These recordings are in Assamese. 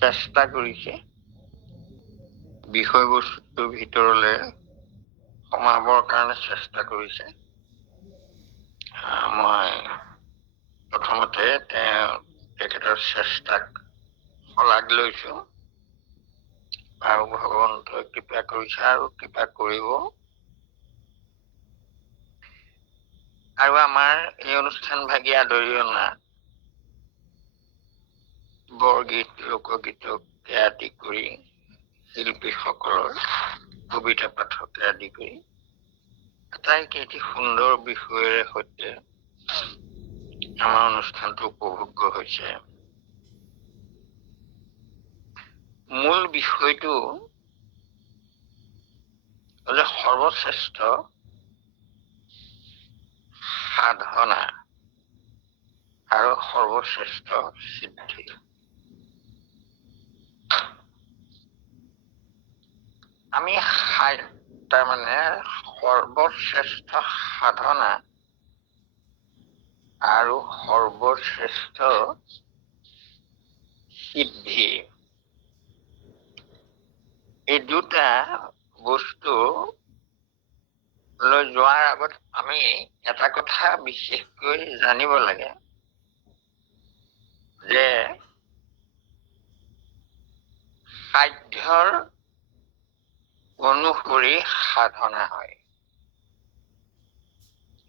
চেষ্টা কৰিছে বিষয়বস্তুটোৰ ভিতৰলৈ সোমাবৰ কাৰণে চেষ্টা কৰিছে। মই প্ৰথমতে তেখেতৰ চেষ্টাক শলাগ লৈছো আৰু ভগৱন্তই কৃপা কৰিছে আৰু কৃপা কৰিব। আৰু আমাৰ এই অনুষ্ঠান ভাগি আদৰি অনা বৰগীত লোকগীতকে আদি কৰি শিল্পীসকলৰ কবিতা পাঠকে আদি কৰি আটাইকেইটি সুন্দৰ বিষয়েৰে সৈতে আমাৰ অনুষ্ঠানটো উপভোগ্য হৈছে। মূল বিষয়টো হলে সৰ্বশ্ৰেষ্ঠ সাধনা আৰু সৰ্বশ্ৰেষ্ঠ সিদ্ধি। আমি তাৰমানে সৰ্বশ্ৰেষ্ঠ সাধনা আৰু সৰ্বশ্ৰেষ্ঠ সিদ্ধি এই দুটা বস্তু লৈ যোৱাৰ আগত আমি এটা কথা বিশেষকৈ জানিব লাগে যে সাধ্যৰ অনুসৰি সাধনা হয়।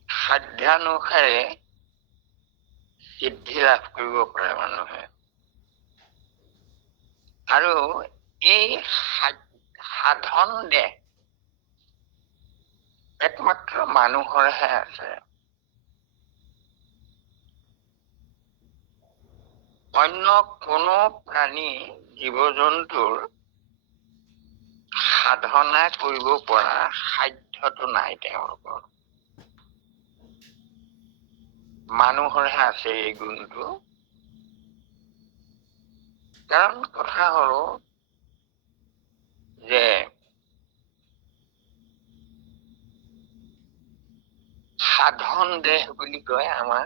সাধ্যানুসাৰে সিদ্ধি লাভ কৰিব পাৰে মানুহে। আৰু এই সাধন দেহ একমাত্ৰ মানুহৰহে আছে। অন্য কোনো প্ৰাণী জীৱ জন্তুৰ সাধনা কৰিব পৰা সাধ্যটো নাই তেওঁলোকৰ। মানুহৰহে আছে এই গুণটো। কাৰণ কথা হল যে সাধন দেহ বুলি কয় আমাৰ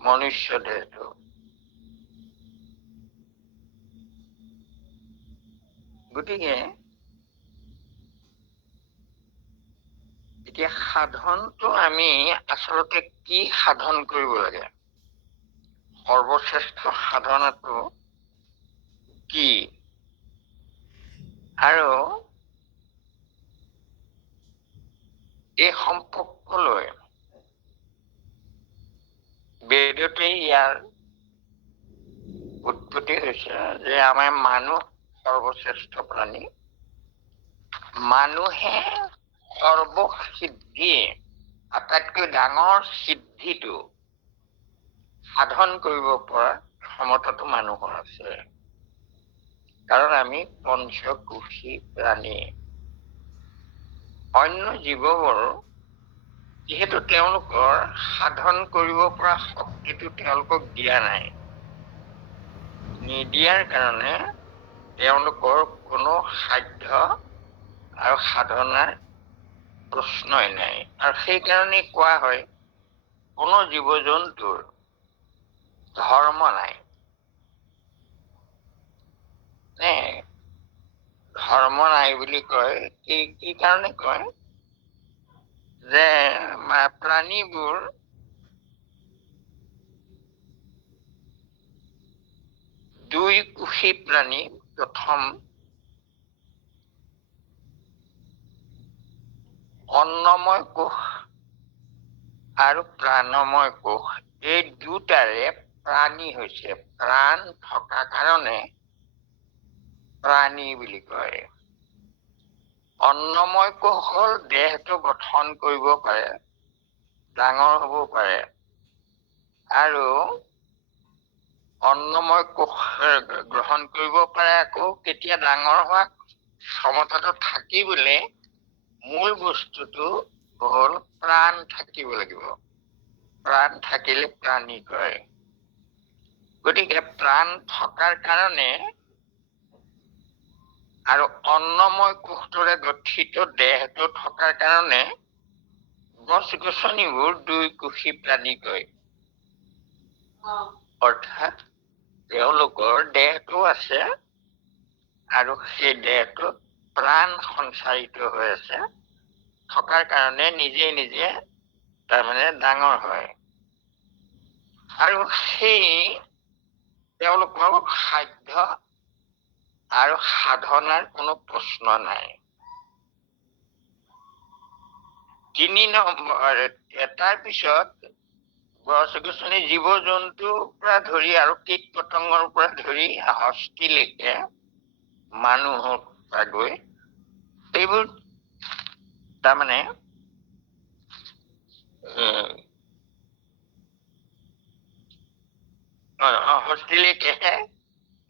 মনুষ্য দেহটো। গতিকে এতিয়া সাধনটো আমি আচলতে কি সাধন কৰিব লাগে, সৰ্বশ্ৰেষ্ঠ সাধনাটো কি, আৰু এই সম্পৰ্কলৈ বেদতে ইয়াৰ উৎপত্তি হৈছে যে আমাৰ মানুহ সৰ্বশ্ৰেষ্ঠ প্ৰাণী। মানুহে সৰ্বসিদ্ধি আটাইতকৈ ডাঙৰ সিদ্ধিটো সাধন কৰিব পৰা ক্ষমতাটো মানুহৰ আছে। কাৰণ আমি পঞ্চকোশী প্ৰাণী। অন্য জীৱবোৰ যিহেতু তেওঁলোকৰ সাধন কৰিব পৰা শক্তিটো তেওঁলোকক দিয়া নাই, নিদিয়াৰ কাৰণে তেওঁলোকৰ কোনো সাধ্য আৰু সাধনাৰ প্ৰশ্নই নাই। আৰু সেইকাৰণে কোৱা হয় কোনো জীৱ জন্তুৰ ধৰ্ম নাই। ধৰ্ম নাই বুলি কয় কি কাৰণে কয় যে প্ৰাণীবোৰ দুই কোষী প্ৰাণী। প্ৰথম অন্নময় কোষ আৰু প্ৰাণময় কোষ, এই দুটাৰে প্ৰাণী হৈছে। প্ৰাণ থকা কাৰণে প্ৰাণী বুলি কয়। অন্নময় কোষ হল দেহটো গঠন কৰিব পাৰে, ডাঙৰ হব পাৰে, আৰু অন্নময় কোষ গ্ৰহণ কৰিব পাৰে। আকৌ কেতিয়া ডাঙৰ হোৱা ক্ষমতাটো থাকিবলৈ মূল বস্তুটো হল প্ৰাণ থাকিব লাগিব। প্ৰাণ থাকিলে প্ৰাণী কয়। গতিকে প্ৰাণ থকাৰ কাৰণে আৰু অন্নময় কোষটোৰে গঠিত দেহটো থকাৰ কাৰণে গছ গছনিবোৰ দুই কোষী প্ৰাণী কয়। অৰ্থাৎ তেওঁলোকৰ দেহটো আছে আৰু সেই দেহটোত প্ৰাণ সঞ্চাৰিত হৈ আছে, থকাৰ কাৰণে নিজে নিজে তাৰমানে ডাঙৰ হয়। আৰু সেই তেওঁলোকৰ সাধ্য আৰু সাধনাৰ কোনো প্ৰশ্ন নাই। 3 নম্বৰ, এটাৰ পিছত গছ গছনি জীৱ জন্তুৰ পৰা ধৰি আৰু কীট পতংগৰ পৰা ধৰি হস্তিলৈকে মানুহৰ গৈ এইবোৰ তাৰমানে হস্তিলৈকে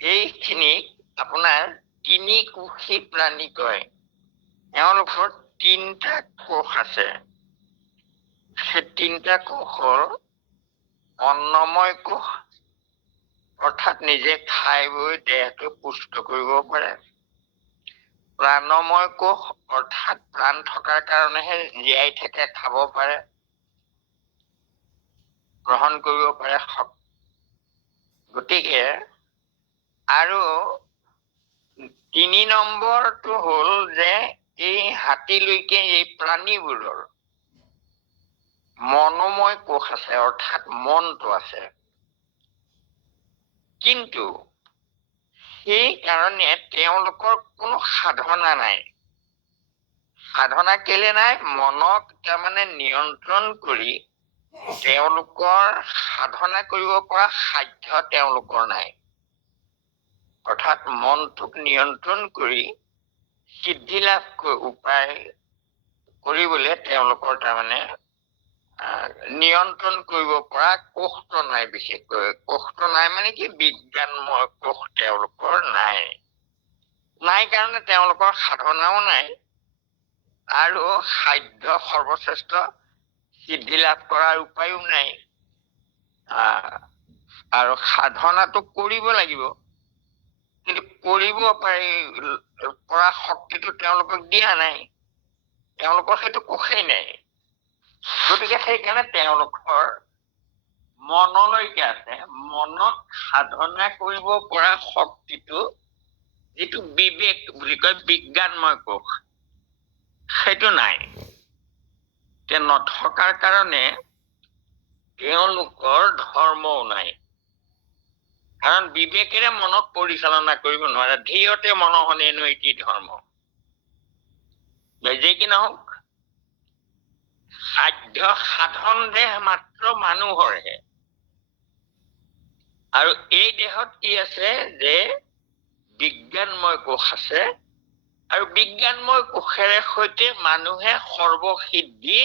এইখিনিক আপোনাৰ 3 কোষী প্ৰাণী কয়। এওঁলোকৰ 3টা কোষ আছে। সেই 3টা কোষ হ'ল অন্নময় কোষ, অৰ্থাৎ নিজে খাই বৈ দেহটো পুষ্ট কৰিব পাৰে। প্ৰাণময় কোষ, অৰ্থাৎ প্ৰাণ থকাৰ কাৰণেহে জীয়াই থাকে, খাব পাৰে, গ্ৰহণ কৰিব পাৰে। গতিকে আৰু 3 নম্বৰটো হ'ল যে এই হাতীলৈকে এই প্ৰাণীবোৰৰ মনোময় কোষ আছে, অৰ্থাৎ মনটো আছে। কিন্তু সেই কাৰণে তেওঁলোকৰ কোনো সাধনা নাই। সাধনা কেলে নাই? মনক তাৰমানে নিয়ন্ত্ৰণ কৰি তেওঁলোকৰ সাধনা কৰিব পৰা সাধ্য তেওঁলোকৰ নাই। অৰ্থাৎ মনটোক নিয়ন্ত্ৰণ কৰি সিদ্ধি লাভ উপায় কৰিবলৈ তেওঁলোকৰ তাৰমানে নিয়ন্ত্ৰণ কৰিব পৰা কোষটো নাই। বিশেষকৈ কোষটো নাই মানে কি, বিজ্ঞানময় কোষ তেওঁলোকৰ নাই। নাই কাৰণে তেওঁলোকৰ সাধনাও নাই আৰু সাধ্য সৰ্বশ্ৰেষ্ঠ সিদ্ধি লাভ কৰাৰ উপায়ো নাই। আৰু সাধনাটো কৰিব লাগিব, কিন্তু কৰিব পাৰি পৰা শক্তিটো তেওঁলোকক দিয়া নাই। তেওঁলোকৰ সেইটো কোষেই নাই। গতিকে সেইকাৰণে তেওঁলোকৰ মনলৈকে আছে। মনক সাধনা কৰিব পৰা শক্তিটো, যিটো বিবেক বুলি কয়, বিজ্ঞানময় কোষ, সেইটো নাই। নথকাৰ কাৰণে তেওঁলোকৰ ধৰ্মও নাই। কাৰণ বিবেকেৰে মনক পৰিচালনা কৰিব নোৱাৰে। ধীয়তে মনহনেনো এটি ধৰ্ম। যি কি নহওক, সাধ্য সাধন দেহ মাত্ৰ মানুহৰহে। আৰু এই দেহত কি আছে যে বিজ্ঞানময় কোষ আছে, আৰু বিজ্ঞানময় কোষেৰে সৈতে মানুহে সৰ্বসিদ্ধি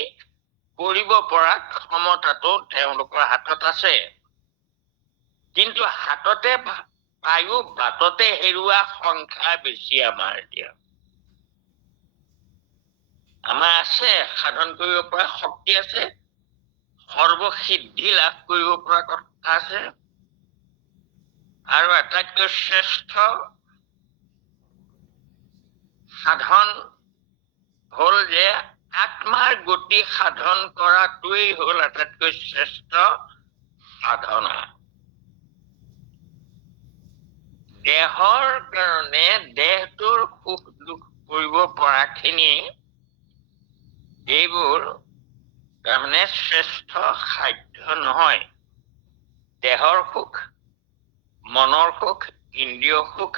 কৰিব পৰা ক্ষমতাটো তেওঁলোকৰ হাতত আছে। কিন্তু হাততে পায়ো বাটতে হেৰুৱা সংখ্যা বেছি আমাৰ এতিয়া। আমাৰ আছে, সাধন কৰিব পৰা শক্তি আছে, সৰ্বসিদ্ধি লাভ কৰিব পৰা কথা আছে। আৰু আটাইতকৈ শ্ৰেষ্ঠ সাধন হ'ল যে আত্মাৰ গতি সাধন কৰাটোৱেই হ'ল আটাইতকৈ শ্ৰেষ্ঠ সাধনা। দেহৰ কাৰণে দেহটোৰ সুখ দুখ কৰিব পৰাখিনি এইবোৰ তাৰমানে শ্ৰেষ্ঠ সাধ্য নহয়। দেহৰ সুখ, মনৰ সুখ, ইন্দ্ৰিয় সুখ,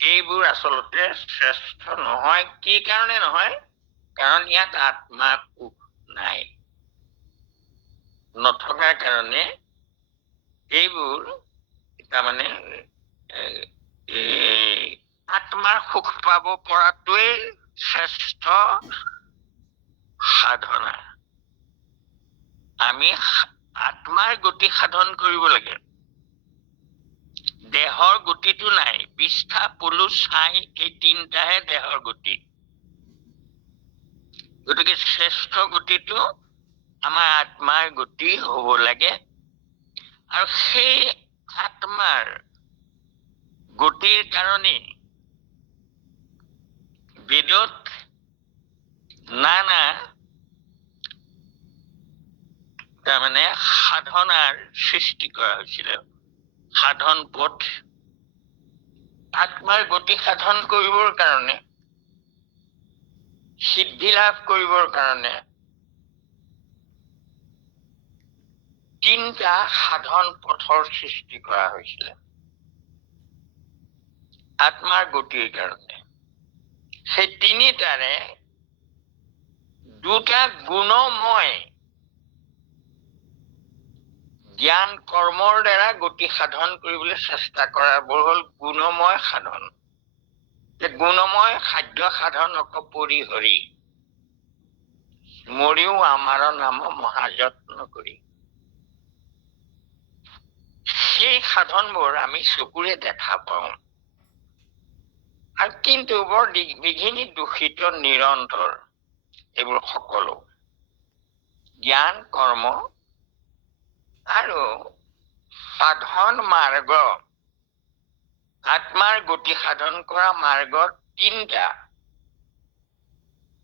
এইবোৰ আচলতে শ্ৰেষ্ঠ নহয়। কি কাৰণে নহয়? কাৰণ ইয়াত আত্মা সুখ নাই। নথকাৰ কাৰণে এইবোৰ তাৰমানে আত্মাৰ সুখ পাব পৰাটোৱেই শ্ৰেষ্ঠ সাধনা। আমি আত্মাৰ গতি সাধন কৰিব লাগে। দেহৰ গতিটো নাই। বিষ্ঠা, পলু, ছাই, এই 3টাহে দেহৰ গতি। গতিকে শ্ৰেষ্ঠ গতিটো আমাৰ আত্মাৰ গতি হ'ব লাগে। আৰু সেই আত্মাৰ গতিৰ কাৰণে বেদত নানা তাৰমানে সাধনাৰ সৃষ্টি কৰা হৈছিলে। সাধন পথ আত্মাৰ গতি সাধন কৰিবৰ কাৰণে, সিদ্ধি লাভ কৰিবৰ কাৰণে তিনিটা সাধন পথৰ সৃষ্টি কৰা হৈছিলে আত্মাৰ গতিৰ কাৰণে। সেই তিনিটাৰে দুটা গুণময় জ্ঞান কৰ্মৰ দ্বাৰা গতি সাধন কৰিবলৈ চেষ্টা কৰাবোৰ হল গুণময় সাধন। গুণময় খাদ্য সাধনক পৰিহৰি মৰিও আমাৰ নাম মহাযত্ন কৰি। সেই সাধনবোৰ আমি চকুৰে দেখা পাওঁ আৰু কিন্তু বৰ বিঘিনি দূষিত নিৰন্তৰ। এইবোৰ সকলো জ্ঞান কৰ্ম আৰু সাধন মাৰ্গ, আত্মাৰ গতি সাধন কৰা মাৰ্গত তিনিটা,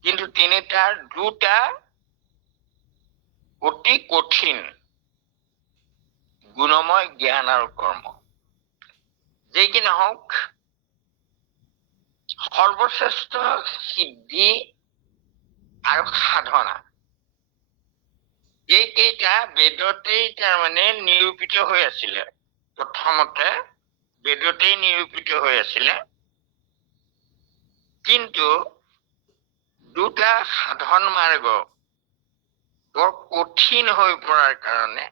কিন্তু তিনিটাৰ দুটা অতি কঠিন গুণময় জ্ঞান আৰু কৰ্ম। যি কি নহওক সৰ্বশ্ৰেষ্ঠ সিদ্ধি আৰু সাধনা এইকেইটা বেদতেই তাৰমানে নিৰূপিত হৈ আছিলে। প্ৰথমতে বেদতেই নিৰূপিত হৈ আছিলে, কিন্তু দুটা সাধন মাৰ্গ বৰ কঠিন হৈ পৰাৰ কাৰণে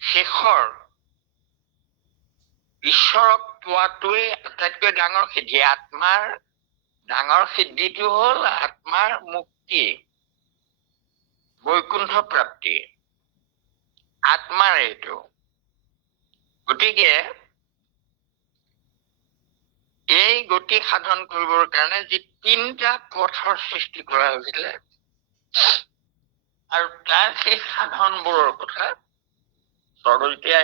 শেষৰ ঈশ্বৰক পোৱাটোৱেই আটাইতকৈ ডাঙৰ সিদ্ধি। আত্মাৰ ডাঙৰ সিদ্ধিটো হল আত্মাৰ মুক্তি, বৈকুণ্ঠ প্ৰাপ্তি আত্মাৰ এইটো। গতিকে এই গতি সাধন কৰিবৰ কাৰণে যি তিনিটা পথৰ সৃষ্টি কৰা হৈছিলে আৰু তাৰ সেই সাধনবোৰৰ কথা স্বৰ্গজ্যোতিয়ে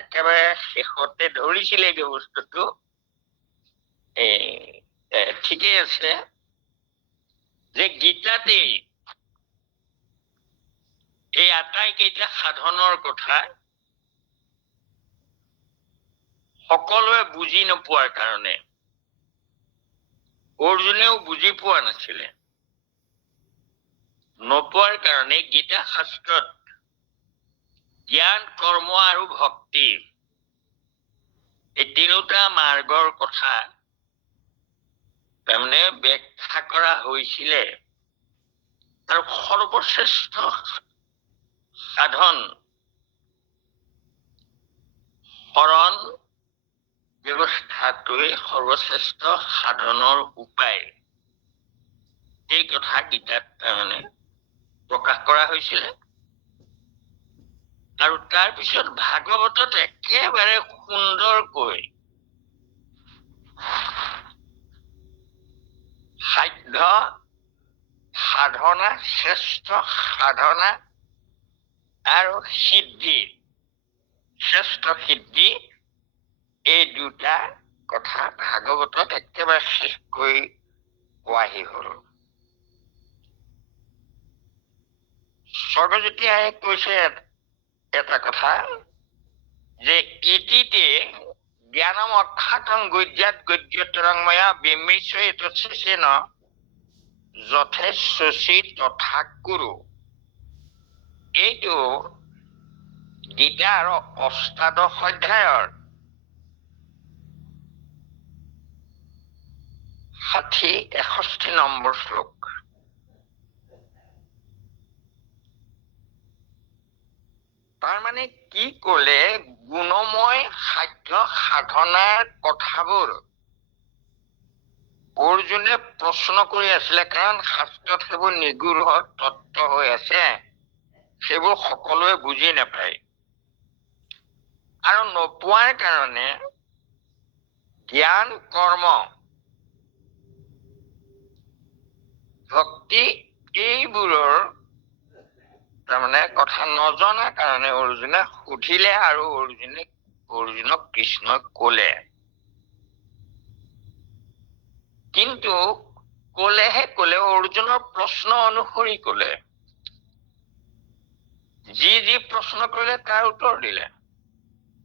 একেবাৰে শেষতে ধৰিছিলে এই বস্তুটো। ঠিকেই আছে যে গীতাতেই এই আটাইকেইটা সাধনৰ কথা সকলোৱে বুজি নোপোৱাৰ কাৰণে, অৰ্জুনেও বুজি পোৱা নাছিলে, নোপোৱাৰ কাৰণে গীতা শাস্ত্ৰত জ্ঞান কৰ্ম আৰু ভক্তি এই তিনিটা মাৰ্গৰ কথা তাৰমানে ব্যাখ্যা কৰা হৈছিলে। আৰু সৰ্বশ্ৰেষ্ঠ সাধন শৰণ ব্যৱস্থাটোৱে সৰ্বশ্ৰেষ্ঠ সাধনৰ উপায়, এই কথা গীতাত তাৰমানে প্ৰকাশ কৰা হৈছিলে। আৰু তাৰপিছত ভাগৱতত একেবাৰে সুন্দৰকৈ সাধ্য সাধনা, শ্ৰেষ্ঠ সাধনা আৰু সিদ্ধি, শ্ৰেষ্ঠ সিদ্ধি এই দুটা কথা ভাগৱতত একেবাৰে শেষ কৰি কোৱাহি হল। স্বৰ্গজ্যোতিয়ে কৈছে এটা কথা যে ইতিতে জ্ঞানম অখ্যাতং গদ্যাৎ গদ্যতৰংময়া বিমৃশ্যেন যথেচ্ছি তথা কুৰু। এইটো গীতাৰ অষ্টাদশ অধ্যায়ৰ 60-61 নম্বৰ শ্লোক। তাৰমানে কি কলে, গুণময় সাধ্য সাধনাৰ কথাবোৰ অৰ্জুনে প্ৰশ্ন কৰি আছিলে, কাৰণ শাস্ত্ৰত সেইবোৰ নিগূঢ় তত্ত্ব হৈ আছে, সেইবোৰ সকলোৱে বুজি নাপায়। আৰু নোপোৱাৰ কাৰণে জ্ঞান কৰ্ম ভক্তি এইবোৰৰ তাৰমানে কথা নজনা কাৰণে অৰ্জুনে সুধিলে আৰু অৰ্জুনক কৃষ্ণই কলে। কিন্তু কলেহে কলে, অৰ্জুনৰ প্ৰশ্ন অনুসৰি কলে। যি যি প্ৰশ্ন কৰিলে তাৰ উত্তৰ দিলে,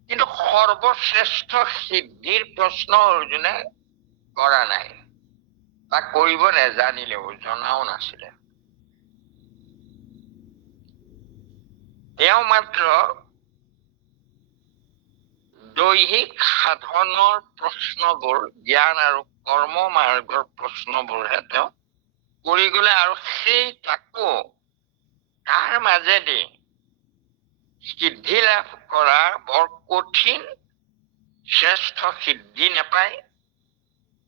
কিন্তু সৰ্বশ্ৰেষ্ঠ সিদ্ধিৰ প্ৰশ্ন অৰ্জুনে কৰা নাই বা কৰিব নেজানিলেও, জনাও নাছিলে। তেওঁ মাত্ৰ দৈহিক সাধনৰ প্ৰশ্নবোৰ, জ্ঞান আৰু কৰ্ম মাৰ্গৰ প্ৰশ্নবোৰহে তেওঁ কৰি গলে, আৰু সেই তাকো তাৰ মাজেদি সিদ্ধি লাভ কৰা বৰ কঠিন শ্ৰেষ্ঠ সিদ্ধি নাপায়,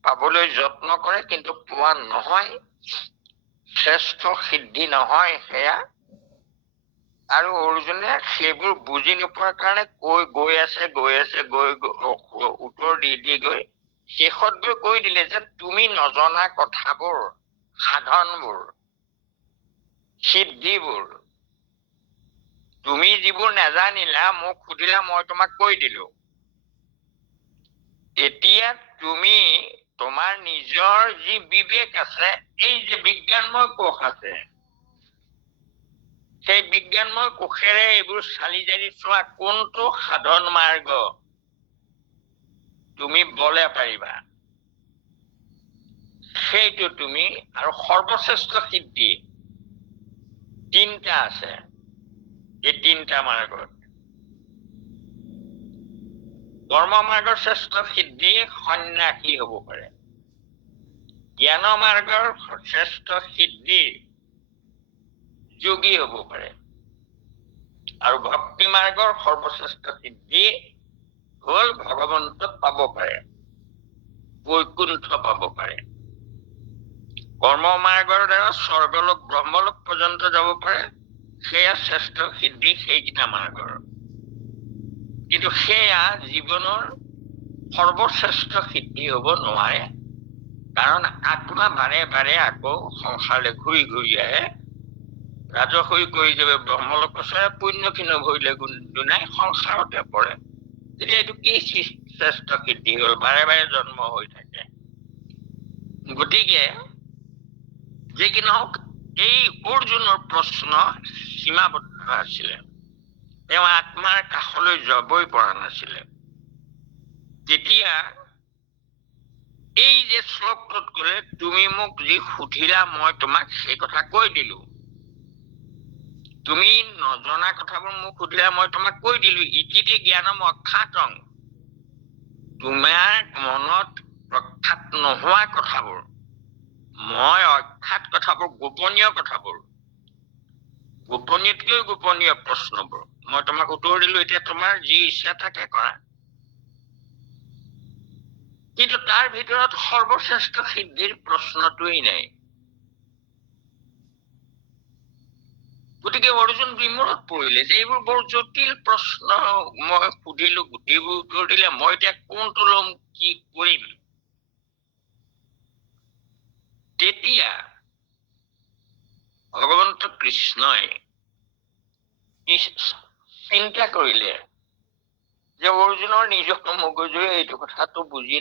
পাবলৈ যত্ন কৰে কিন্তু পোৱা নহয়, শ্ৰেষ্ঠ সিদ্ধি নহয় সেয়া। আৰু অৰ্জুনে সেইবোৰ বুজি নোপোৱাৰ কাৰণে গৈ আছে উত্তৰ দি গৈ শেষত গৈ কৈ দিলে যে তুমি নজনা কথাবোৰ, সাধনবোৰ, সিদ্ধিবোৰ, তুমি যিবোৰ নাজানিলা মোক সুধিলা, মই তোমাক কৈ দিলো। এতিয়া তুমি তোমাৰ নিজৰ যি বিবেক আছে, এই যে বিজ্ঞানময় কোষ আছে, সেই বিজ্ঞানময় কোষেৰে এইবোৰ চালি জাৰি চোৱা, কোনটো সাধন মাৰ্গ তুমি বলে পাৰিবা, সেইটো তুমি। আৰু সৰ্বশ্ৰেষ্ঠ সিদ্ধি 3টা আছে, এই 3টা মাৰ্গত। কৰ্ম মাৰ্গৰ শ্ৰেষ্ঠ সিদ্ধি সন্ন্যাসী হব পাৰে, জ্ঞান মাৰ্গৰ শ্ৰেষ্ঠ সিদ্ধি যোগী হব পাৰে, আৰু ভক্তি মাৰ্গৰ সৰ্বশ্ৰেষ্ঠ সিদ্ধি হল ভগৱন্তক পাব পাৰে, বৈকুণ্ঠ পাব পাৰে। কৰ্ম মাৰ্গৰ দ্বাৰা স্বৰ্গলোক ব্ৰহ্মলোক পৰ্যন্ত যাব পাৰে, সেয়া শ্ৰেষ্ঠ সিদ্ধি সেইকেইটা মাৰ্গৰ। কিন্তু সেয়া জীৱনৰ সৰ্বশ্ৰেষ্ঠ সিদ্ধি হব নোৱাৰে, কাৰণ আত্মা বাৰে বাৰে আকৌ সংসাৰলৈ ঘূৰি ঘূৰি আহে, ৰাজসই কৰি যাবে ব্ৰহ্মলোক চাই, পুণ্যখিনি ভৰিলে দুনাই সংসাৰতে পৰে। তেতিয়া এইটো কি শ্ৰেষ্ঠ সিদ্ধি হল, বাৰে বাৰে জন্ম হৈ থাকে। গতিকে যে কি নহওক, এই অৰ্জুনৰ প্ৰশ্ন সীমাবদ্ধ আছিলে, তেওঁ আত্মাৰ কাষলৈ যাবই পৰা নাছিলে। তেতিয়া এই যে শ্লোকটোত গলে, তুমি মোক যি সুধিলা মই তোমাক সেই কথা কৈ দিলো, তুমি নজনা কথাবোৰ মোক সুধিলা মই তোমাক কৈ দিলো, ইতিতে জ্ঞানম অখ্যাতং, তোমাৰ মনত প্ৰখ্যাত নোহোৱা কথাবোৰ, মই অখ্যাত কথাবোৰ, গোপনীয় কথাবোৰ, গোপনীয়তকৈ গোপনীয় প্ৰশ্নবোৰ মই তোমাক উত্তৰ দিলো, এতিয়া তোমাৰ যি ইচ্ছা থাকে কৰা। কিন্তু তাৰ ভিতৰত সৰ্বশ্ৰেষ্ঠ সিদ্ধিৰ প্ৰশ্নটোৱেই নাই। গতিকে অৰ্জুন বিমূৰত পৰিলে যে এইবোৰ বৰ জটিল প্ৰশ্ন মই সুধিলো, গোটেইবোৰ উত্তৰ দিলে, মই এতিয়া কোনটো লম, কি কৰিম। তেতিয়া ভগৱন্ত কৃষ্ণই চিন্তা কৰিলে যে অৰ্জুনৰ নিজৰ মগজুৱে এইটো কথাটো বুজি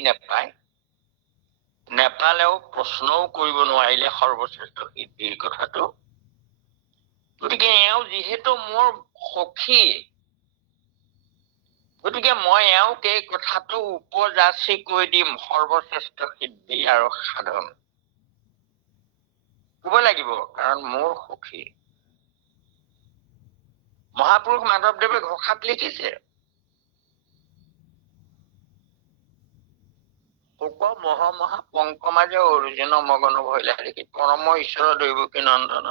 নেপালেও প্ৰশ্নও কৰিব নোৱাৰিলে সৰ্বশ্ৰেষ্ঠ সিদ্ধিৰ কথাটো। গতিকে এওঁ যিহেতু মোৰ সখী, গতিকে মই এওঁক এই কথাটো উপযাচি কৈ দিম, সৰ্বশ্ৰেষ্ঠ সিদ্ধি আৰু সাধন কব লাগিব, কাৰণ মোৰ সখী। মহাপুৰুষ মাধৱদেৱে ঘোষাত লিখিছে, শোক মহ মহা পঙ্কমাজে অৰ্জুন মগন ভৈলা দেখি, পৰম ঈশ্বৰ দৈৱকী নন্দন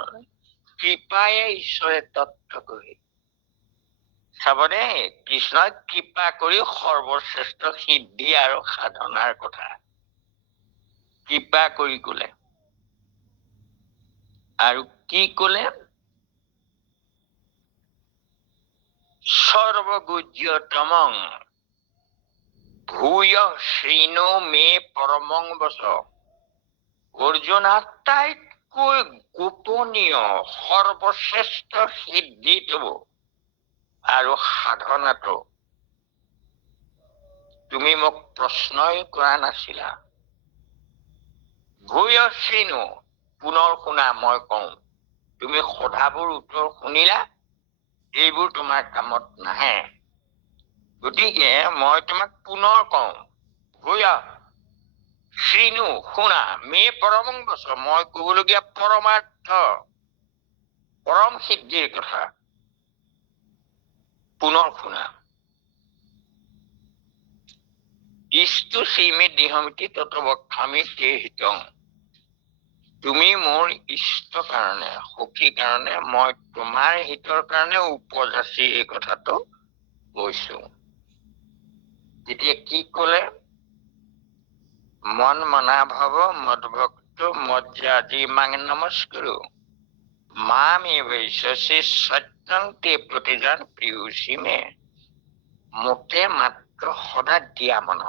কৃপায়ে ঈশ্বৰে তত্ত্ব কৰি। চাবনে, কৃষ্ণই কৃপা কৰি সৰ্বশ্ৰেষ্ঠ সিদ্ধি আৰু সাধনাৰ কথা কৃপা কৰি কলে। আৰু কি কলে, সৰ্বগুজ্যতমং ভূয় শ্ৰীনো মে পৰমং বচ। অৰ্জুন আটাইতকৈ গোপনীয় সৰ্বশ্ৰেষ্ঠ সিদ্ধিটো আৰু সাধনাটো তুমি মোক প্ৰশ্নই কৰা নাছিলা। ভূয় শ্ৰীনো, পুনৰ শুনা মই কওঁ, তুমি সোধাবোৰ উত্তৰ শুনিলা, এইবোৰ তোমাৰ কামত নাহে। গতিকে মই তোমাক পুনৰ কওঁ, ভূয়া শ্ৰীনু, শুনা, মে পৰমং বচ, মই কবলগীয়া পৰমাৰ্থ পৰম সিদ্ধিৰ কথা পুনৰ শুনা। ইষ্টু শ্ৰীমে দেহমিতি তত বক্ষামি তে হিতং। তুমি মোৰ ইষ্ট কাৰণে, সখী কাৰণে, মই তোমাৰ হিতৰ কাৰণে উপযাচি এই কথাটো কৈছো। তেতিয়া কি কলে? মন মনা ভাৱ মদভক্ত মজ্জাদি মাং নমস্কৰো মামে বৈশ্যসি সত্যং তে প্ৰতিজান প্ৰিয়সী মে। মোকে মাত্ৰ সদা দিয়া মন,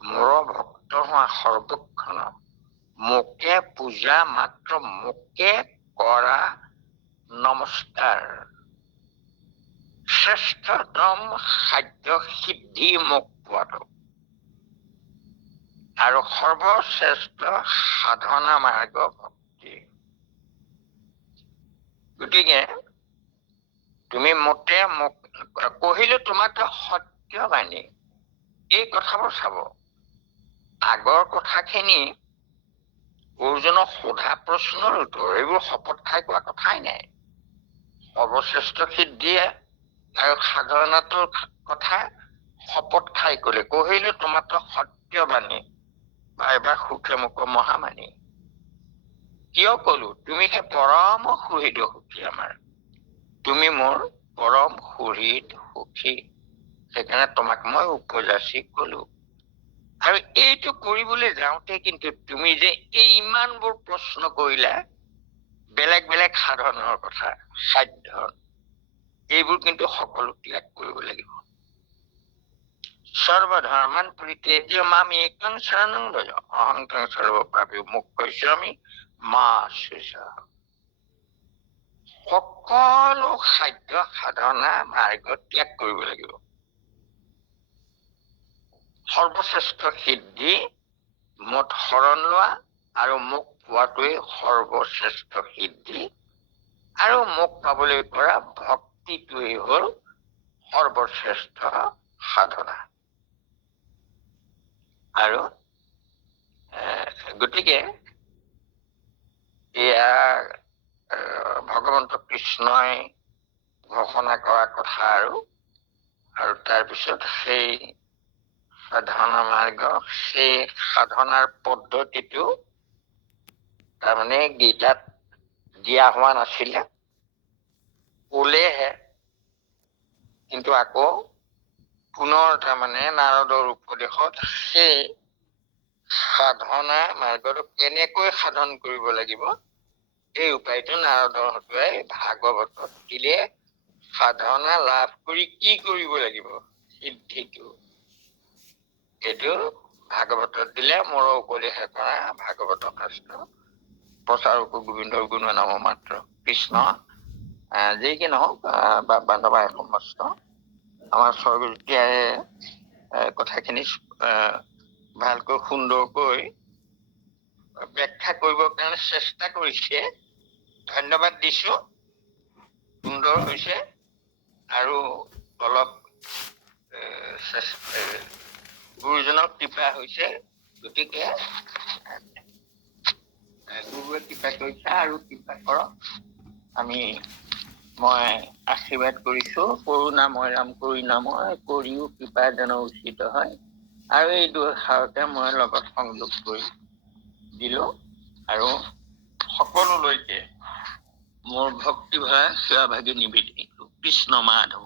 মোৰ ভক্ত হোৱা সৰ্বক্ষণ, মোকে পূজা মাত্ৰ, মোকে কৰা নমস্কাৰ, শ্ৰেষ্ঠতম খাদ্য সিদ্ধি মোক পোৱাটো আৰু সৰ্বশ্ৰেষ্ঠ সাধনা মাৰ্গ ভক্তি। গতিকে তুমি মোতে মোক কহিলো তোমাক সত্যবাণী, এই কথাবোৰ চাব। আগৰ কথাখিনি অৰ্জুনক সোধা প্ৰশ্নৰ উত্তৰ, এইবোৰ শপত খাই কোৱা কথাই নাই। সৰ্বশ্ৰেষ্ঠ সিদ্ধিয়ে আৰু সাধনাটোৰ কথা শপত খাই কলে, কহিলো তোমাক সত্যবাণী বা এবাৰ সুখে মুখ মহামানী। কিয় কলো? তুমি সেই পৰম সুহৃদ সুখী আমাৰ, তুমি মোৰ পৰম সুহৃদ সুখী, সেইকাৰণে তোমাক মই উপযাচি কলো। আৰু এইটো কৰিবলৈ যাওঁতে কিন্তু তুমি যে এই ইমানবোৰ প্ৰশ্ন কৰিলা, বেলেগ বেলেগ সাধনৰ কথা, সাধ্যৰ, এইবোৰ কিন্তু সকলো ত্যাগ কৰিব লাগিব। সৰ্বধৰ্মান পৰিত্যাজ্য মাম একং শৰণং ভজ অহং ত্বং সৰ্বপাপী মোক্ষয়িষ্যামি মা শুচা। সকলো সাধ্য সাধনা মাৰ্গ ত্যাগ কৰিব লাগিব। সৰ্বশ্ৰেষ্ঠ সিদ্ধি মোক শৰণ লোৱা, আৰু মোক পোৱাটোৱে সৰ্বশ্ৰেষ্ঠ সিদ্ধি, আৰু মোক পাবলৈ কৰা ভক্তিটোৱেই হল সৰ্বশ্ৰেষ্ঠ সাধনা। আৰু গতিকে এয়া ভগৱন্ত কৃষ্ণই ঘোষণা কৰা কথা। আৰু তাৰপিছত সেই সাধনা মাৰ্গ, সেই সাধনাৰ পদ্ধতিটো তাৰমানে গীতাত দিয়া হোৱা নাছিলে, কলেহে, কিন্তু আকৌ পুনৰ তাৰমানে নাৰদৰ উপদেশত সেই সাধনা মাৰ্গটো কেনেকৈ সাধন কৰিব লাগিব, এই উপায়টো নাৰদৰ হতুৱাই ভাগৱতত দিলে। সাধনা লাভ কৰি কি কৰিব লাগিব, সিদ্ধিটো, এইটো ভাগৱতত দিলে। মোৰ উপদেশ কৰা ভাগৱত শাস্ত্ৰ প্ৰচাৰক গোবিন্দৰ গুণ নাম মাত্ৰ কৃষ্ণ, যি কি নহওক বান্ধৱাই সমস্ত আমাৰ স্বৰ্গীয়াই কথাখিনি ভালকৈ সুন্দৰকৈ ব্যাখ্যা কৰিবৰ কাৰণে চেষ্টা কৰিছে। ধন্যবাদ দিছো, সুন্দৰ হৈছে। আৰু অলপ গুৰুজনৰ কৃপা হৈছে, গতিকে গুৰুৱে কৃপা কৰিছে আৰু কৃপা কৰক। মই আশীৰ্বাদ কৰিছো, কৰোণাময় ৰাম কৰিণাময়, কৰিও কৃপা যেন উচিত হয়। আৰু এই দুষাৰতে মই লগত সংযোগ কৰি দিলো, আৰু সকলোলৈকে মোৰ ভক্তি ভৰা সেৱা ভাগি নিবেদিত কৃষ্ণ মাধৱ।